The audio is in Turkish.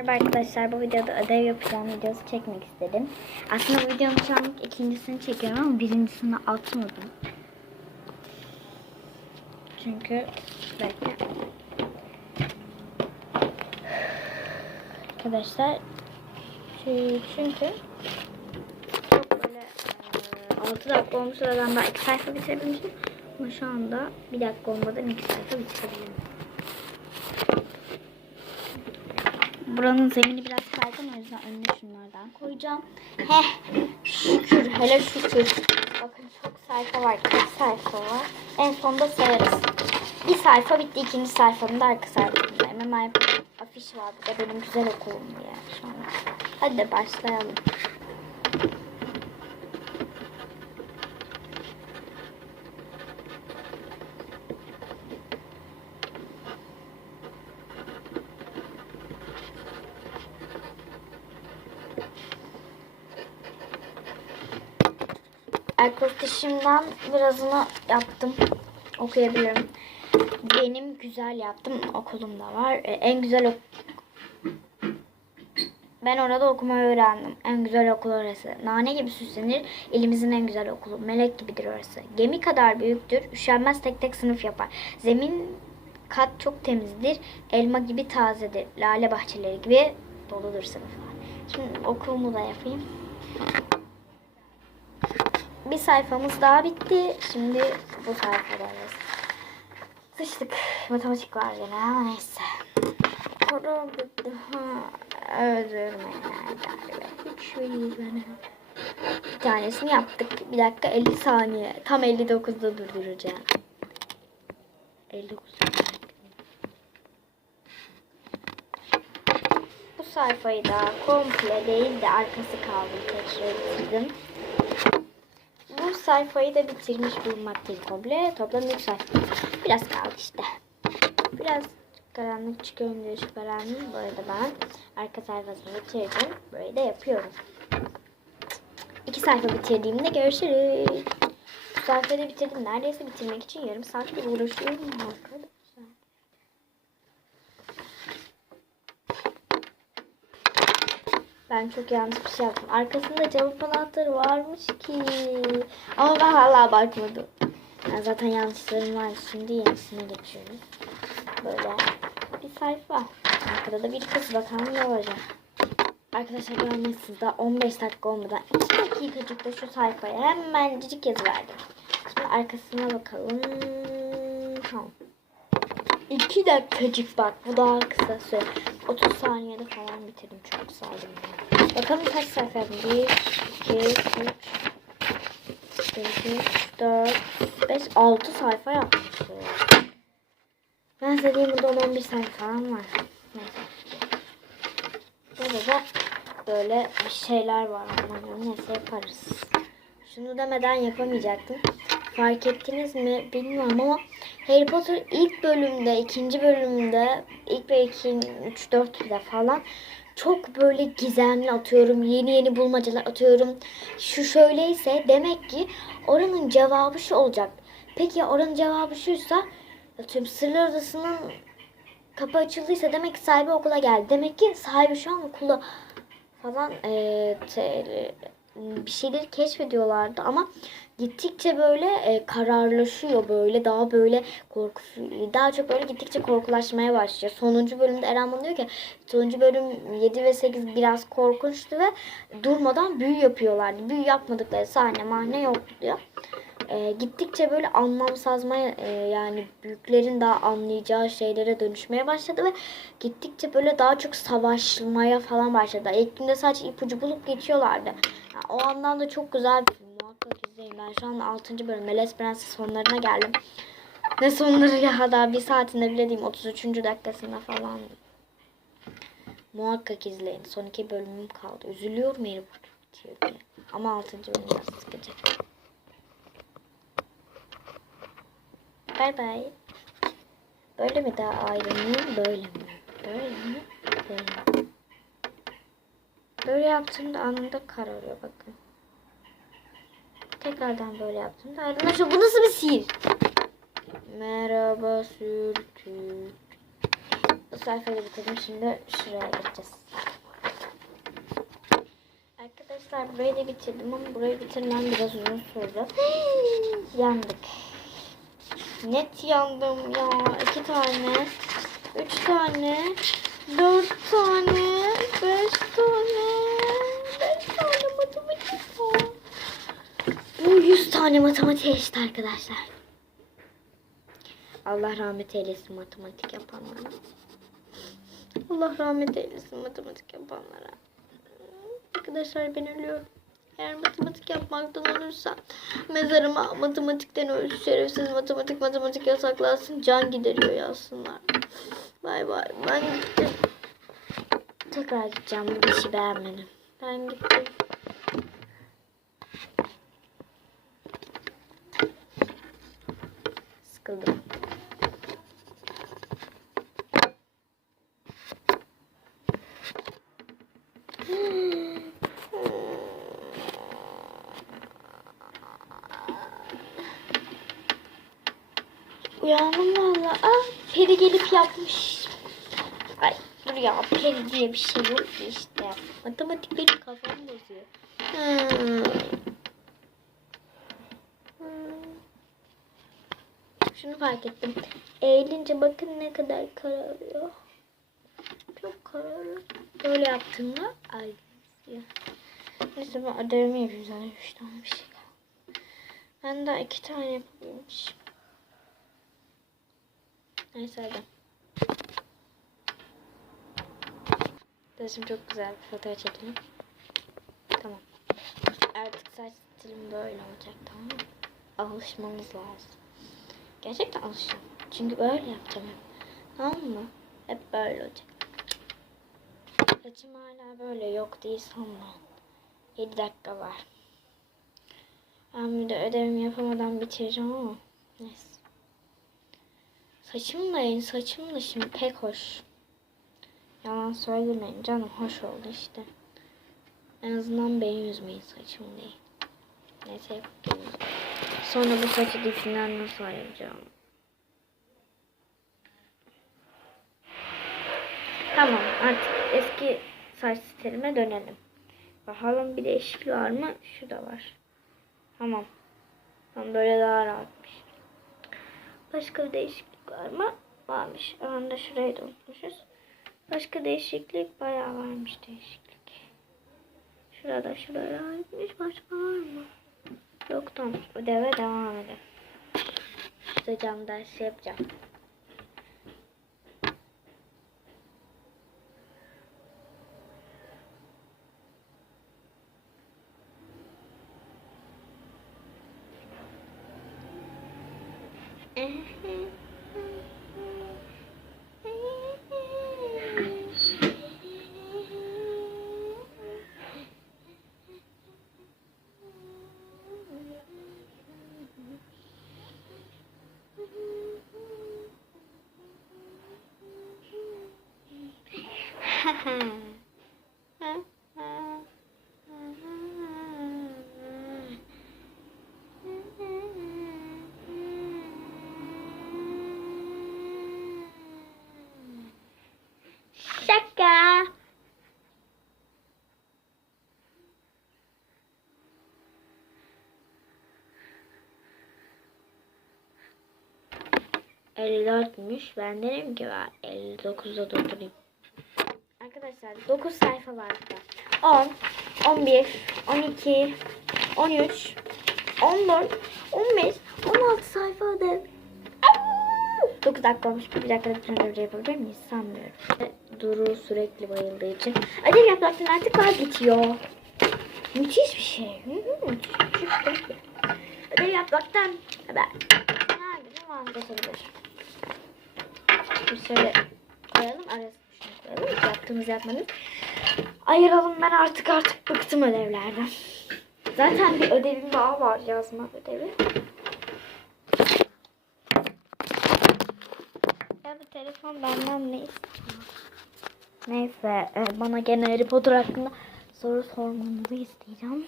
Merhaba arkadaşlar. Bu videoda ödev yapacağım videosu çekmek istedim. Aslında bu videonun şu an ikincisini çekiyorum ama birincisini atmadım. Çünkü bekle. Arkadaşlar şey, çünkü çok böyle e, 6 dakika olmuş da ben daha 2 sayfa bitirebilmiştim. Ama şu anda 1 dakika olmadan 2 sayfa bitirebilirim. Buranın zemini biraz kaygan o yüzden önüne şunlardan koyacağım. Heh şükür hele şükür. Bakın çok sayfa var. Kaç sayfa var? En sonunda sayarız. Bir sayfa bitti. ikinci sayfanın da arka sayfasındayım. Hemen afiş var burada benim güzel okulum diye. Hadi başlayalım. Erkostişimden birazını yaptım. Okuyabilirim. Benim güzel yaptım. Okulum da var. Ee, en güzel ok ben orada okumayı öğrendim. En güzel okul orası. Nane gibi süslenir. Elimizin en güzel okulu. Melek gibidir orası. Gemi kadar büyüktür. Üşenmez tek tek sınıf yapar. Zemin kat çok temizdir. Elma gibi tazedir. Lale bahçeleri gibi doludur sınıflar. Şimdi okulumu da yapayım. Bir sayfamız daha bitti. Şimdi bu sayfadayız. Sıçtık. Matematik var yine ama neyse. Koro özür Hiç şöyleyiz bana. Bir tanesini yaptık. Bir dakika 50 saniye. Tam 59'da durduracağım. 59 Bu sayfayı da komple değil de arkası kaldı. Tekrar bitirdim. Bu sayfayı da bitirmiş bulunmaktayım komple. Toplam 3 sayfa. Biraz kaldı işte. Biraz karanlık çıkıyor diye şüphelendim. Bu arada ben arka sayfasını bitirdim. Böyle de yapıyorum. İki sayfa bitirdiğimde görüşürüz. Bu sayfayı da bitirdim. Neredeyse bitirmek için yarım saattir uğraşıyorum arkadaşlar. Ben çok yanlış bir şey yaptım. Arkasında cevap anahtarı varmış ki. Ama ben hala bakmadım. Yani zaten yanlışlarım var. Şimdi yenisine geçiyoruz. Böyle bir sayfa. Arkada da bir kız bakalım ne olacak. Arkadaşlar görmezsiniz daha 15 dakika olmadan 2 dakikacıkta şu sayfaya hemen cicik yazıverdim. Şimdi arkasına bakalım. Tamam. 2 dakikacık bak bu daha kısa süre. 30 saniyede falan bitirdim. Çok. Yani. Bakalım kaç sayfa yaptım. 1, 2, 3, 5, 4, 5, 6 sayfa yapmışım. Ben dediğim burada 11 sayfa falan var. Neyse. Burada da böyle bir şeyler var. Neyse yaparız. Şunu demeden yapamayacaktım. Fark ettiniz mi bilmiyorum ama Harry Potter ilk bölümde, ikinci bölümde, ilk ve iki, üç, dört de falan çok böyle gizemli atıyorum. Yeni yeni bulmacalar atıyorum. Şu şöyleyse demek ki oranın cevabı şu olacak. Peki oranın cevabı şuysa atıyorum sırlar odasının kapı açıldıysa demek ki sahibi okula geldi. Demek ki sahibi şu an okula falan eee, te- bir şeyleri keşfediyorlardı ama gittikçe böyle e, kararlaşıyor böyle daha böyle korku daha çok böyle gittikçe korkulaşmaya başlıyor. Sonuncu bölümde Eren bana diyor ki sonuncu bölüm 7 ve 8 biraz korkunçtu ve durmadan büyü yapıyorlardı. Büyü yapmadıkları sahne mahne yok diyor. E, gittikçe böyle anlamsazmaya e, yani büyüklerin daha anlayacağı şeylere dönüşmeye başladı ve gittikçe böyle daha çok savaşmaya falan başladı. İlk günde sadece ipucu bulup geçiyorlardı. Yani o anlamda çok güzel bir film. İzleyin. Ben şu an 6. bölüm Melez Prenses sonlarına geldim. Ne sonları ya daha bir saatinde bile diyeyim 33. dakikasında falan. Muhakkak izleyin. Son iki bölümüm kaldı. Üzülüyorum Potter bitiyor. Ama 6. bölüm biraz sıkıcı. Bay bay. Böyle mi daha ayrılmayayım? Böyle mi? Böyle mi? Böyle? Böyle yaptığımda anında kararıyor bakın. Tekrardan böyle yaptım. Arkadaşlar bu nasıl bir sihir? Merhaba sürtün. Bu sayfayı bitirdim. Şimdi şuraya geçeceğiz. Arkadaşlar burayı da bitirdim ama burayı bitirmem biraz uzun sürdü. Yandık. Net yandım ya. iki tane, üç tane, dört tane, tane matematik işte arkadaşlar. Allah rahmet eylesin matematik yapanlara. Allah rahmet eylesin matematik yapanlara. Arkadaşlar ben ölüyorum. Eğer matematik yapmaktan ölürsem mezarıma matematikten ölü şerefsiz matematik matematik yasaklansın can gideriyor yazsınlar. Bay bay ben gittim. Tekrar gideceğim bu işi beğenmedim. Ben gittim. Sıkıldım. Uyandım valla. Ah peri gelip yapmış. Ay dur ya peri diye bir şey yok işte. Matematik benim kafam bozuyor. Hmm. Hmm. Şunu fark ettim. Eğilince bakın ne kadar kararıyor. Çok kararıyor. Böyle yaptığımda ay. Neyse ben ödevimi yapayım zaten. Üç tane bir şey kaldı. Ben daha iki tane yapabilmişim. Neyse hadi. Resim çok güzel bir fotoğraf çekelim. Tamam. Artık saç stilim böyle olacak tamam mı? Alışmamız lazım. Gerçekten alışacağım. Çünkü böyle yapacağım hep. Tamam mı? Hep böyle olacak. Saçım hala böyle yok değil sanma. 7 dakika var. Ben bir de ödevimi yapamadan bitireceğim ama neyse. Saçım da yani saçım da şimdi pek hoş. Yalan söylemeyin canım hoş oldu işte. En azından beni üzmeyin saçım değil. Neyse yapayım. Sonra bu saçı dipinden nasıl ayıracağım? Tamam artık eski saç stilime dönelim. Bakalım bir değişiklik var mı? Şu da var. Tamam. Tam böyle daha rahatmış. Başka bir değişiklik var mı? Varmış. Anda şurayı da unutmuşuz. Başka değişiklik bayağı varmış değişiklik. Şurada şuraya aitmiş. Başka var mı? Yok tamam. Ödeve devam edelim. İşte cam dersi yapacağım. Şaka. ...54'müş. Ben dedim ki ben 59'da durdurayım. Arkadaşlar 9 sayfa var burada. 10, 11, 12, 13, 14, 15, 16 sayfa ödev. 9 dakika olmuş. Bir dakika bir tane ödev yapabilir miyiz? Sanmıyorum. Duru sürekli bayıldığı için. Ödev yapmaktan artık vazgeçiyor. Müthiş bir şey. Şey. Ödev yapmaktan haber. Her gün vazgeçebilir. Şöyle koyalım. Arasına koyalım. Yaptığımız yapmanız. Ayıralım ben artık artık bıktım ödevlerden. Zaten bir ödevim daha var yazma ödevi. Ya bu telefon benden ne istiyor? Neyse e, bana gene Harry Potter hakkında soru sormanızı isteyeceğim.